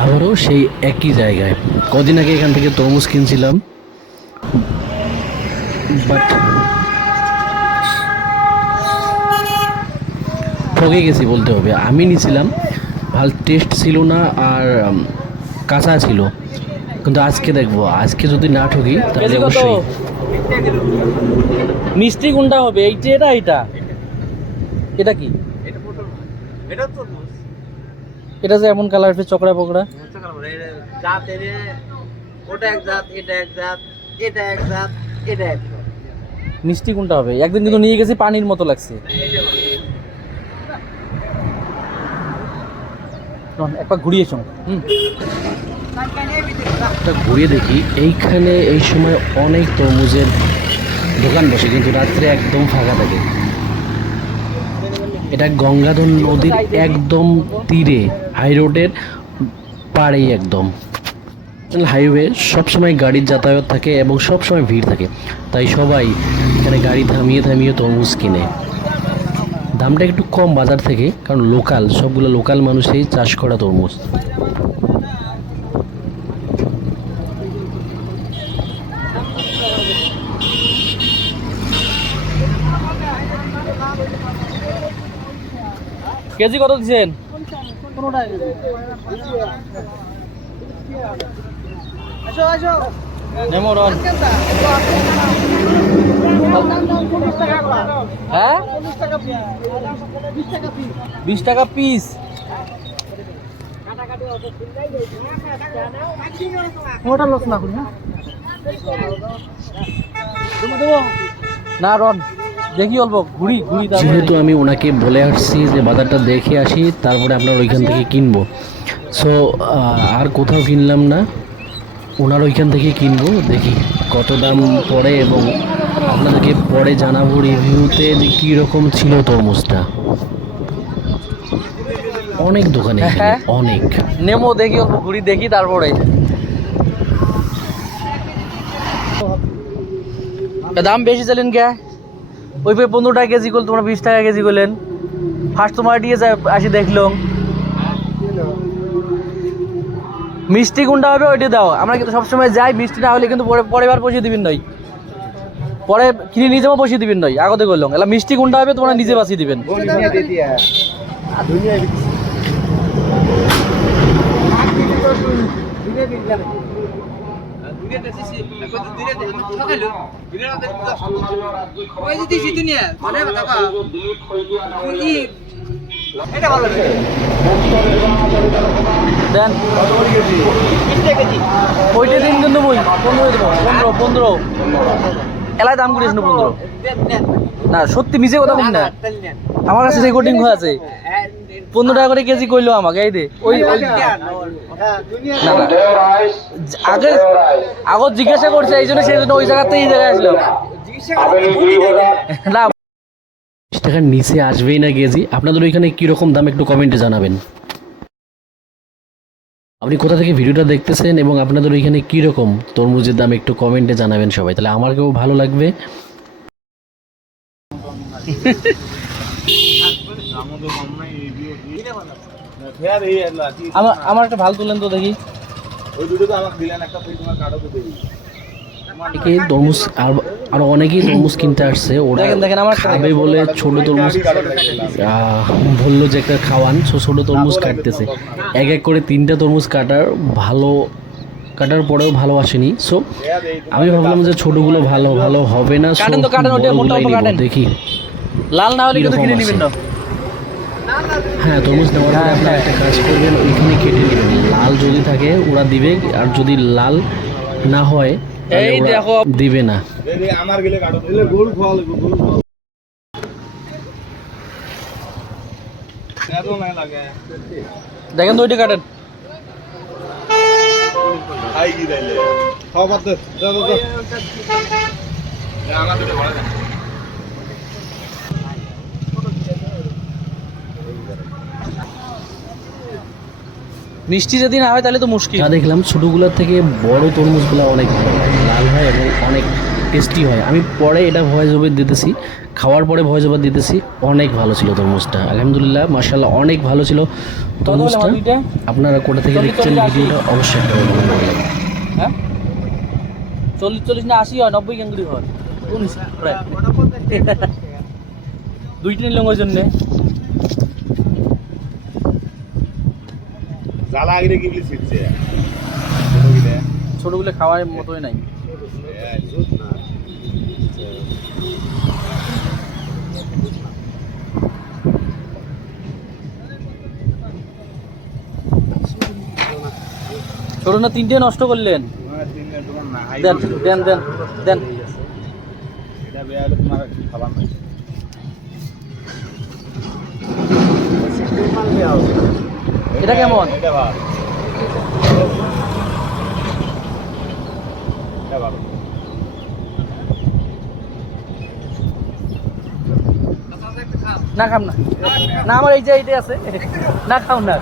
আবারও সেই একই জায়গায়। কদিন আগে এখান থেকে তরমুজ কিনছিলাম, বাট ঠকে গেছি বলতে হবে। আমি নিছিলাম, ভালো টেস্ট ছিল না আর কাঁচা ছিল। কিন্তু আজকে দেখবো, আজকে যদি না ঠকি তাহলে অবশ্যই। মিষ্টি কোনটা হবে, এইটা এটা এটা এটা কি? এটা যে এমন কালার ফে চকড়া পকড়া, মিষ্টি কোনটা হবে? একদিন কিন্তু নিয়ে গেছি, পানির মতো লাগছে। একবার ঘুরিয়ে শোন। ঘুরিয়ে দেখি। এইখানে এই সময় অনেক তরমুজের দোকান বসে, কিন্তু রাত্রে একদম ফাঁকা থাকে। এটা গঙ্গাধর নদীর একদম তীরে, হাই রোডের পাড়েই একদম। হাইওয়ে সবসময় গাড়ির যাতায়াত থাকে এবং সবসময় ভিড় থাকে, তাই সবাই এখানে গাড়ি থামিয়ে থামিয়ে তরমুজ কিনে। দামটা একটু কম বাজার থেকে, কারণ লোকাল, সবগুলো লোকাল মানুষই চাষ করা তরমুজ। কেজি কত দিচ্ছেন? নেমরন হ্যাঁ 20 টাকা পিস। ওটা লস না করি না রন, দেখি অল্প ঘুরি ঘুরি। যেহেতু আমি ওনাকে বলে আসছি যে বাজারটা দেখে আসি, তারপরে আপনার ওইখান থেকে কিনবো। সো আর কোথাও কিনলাম না, ওনার ওইখান থেকে কিনবো। দেখি কত দাম পড়ে এবং আপনাদেরকে পরে জানাবো রিভিউতে যে কীরকম ছিল তরমুজটা। অনেক দোকানে অনেক নেমো, দেখি অল্প ঘুরি দেখি তারপরে। দাম বেশি চাইলেন কে? ওই 15 টাকা কেজি করল, তোমরা 20 টাকা কেজি করলেন। ফার্স্ট তোমার দিয়ে আসি দেখলাম। মিষ্টি কোনটা হবে ওইটা দাও, আমরা কিন্তু সবসময় যাই। মিষ্টি না হলে কিন্তু পরে বার বসিয়ে দিবেন নয়, পরে কিনে নিয়ে যাবো বসিয়ে দিবেন নয়, আগতে করলাম। এলা মিষ্টি কোনটা হবে তোমরা নিজে বাঁচিয়ে দিবেন। দেন ওইটা দিন কিন্তু বই 15 দেবো, 15 এলাই দাম করিস না 15 না, সত্যি মিশে কথা বলি না, আমার কাছে রেকর্ডিং হয়ে আছে। 15 টাকা করে কেজি কইলো আমাকে। এই দে ওই আগে আগত জিজ্ঞাসা করছে, এই জন্য সেই জন্য ওই জায়গাতে এই জায়গায় আসলাম না। 20 টাকার নিচে আসবেই না কেজি। আপনাদের ওইখানে কীরকম দাম একটু কমেন্টে জানাবেন। আপনি কোথা থেকে ভিডিওটা দেখতেছেন এবং আপনাদের ওইখানে কীরকম তরমুজের দাম একটু কমেন্টে জানাবেন সবাই, তাহলে আমাকেও ভালো লাগবে। আমার একটা ভালো তুলেন তো দেখি। তরমুজ আর অনেকেই তরমুজ কিনতে আসছে, ওরা দেখেন আমার খাবে বলে ছোট তরমুজ বললো যে একটা খাওয়ান। ছোট তরমুজ কাটতেছে, এক এক করে 3টা তরমুজ কাটার পরেও ভালো আসেনি। সো আমি ভাবলাম যে ছোটগুলো ভালো হবে না, দেখি লাল না হলে কিন্তু কিনে নেবেন না। হ্যাঁ, তরমুজ নেওয়ার পরে আপনারা একটা কাজ করবেন, ওইখানে কেটে নেবেন। লাল যদি থাকে ওরা দিবে, আর যদি লাল না হয় এই দেখো দিবে না। দেখেন তো ওইটা কাটেন। মিষ্টি যদি না হয় তাহলে তো মুশকিল। যা দেখলাম ছোটগুলোর থেকে বড় তরমুজগুলো অনেক ভালো হয়, লাল হয় এবং অনেক টেস্টি হয়। আমি পরে এটা ভয়েস ওভার দিতেছি, খাওয়ার পরে ভয়েস ওভার দিতেছি। অনেক ভালো ছিল তরমুজটা, আলহামদুলিল্লাহ মাশাআল্লাহ অনেক ভালো ছিল তরমুজটা। আপনারা কোথা থেকে দেখছেন ভিডিওটা অবশ্যই একটা কমেন্ট করবেন। হ্যাঁ 40 না 80 হয় 90 কেঙ্গুরি হয় কোন হিসাব প্রায় দুইটা নিলাম ওই জন্যে জ্বালা আগে কি বলি ছিটছে ছোটগুলো খাওয়ার মতোই নাই। ছোট না 3টে নষ্ট করলেন। দেন দেন দেন দেন এটা বেয়ালে তোমার খাবার নাই এটা কেমন? এটা ভালো, এটা ভালো। না খাম না, না আমার এই যে এইটাই আছে, না খাও না।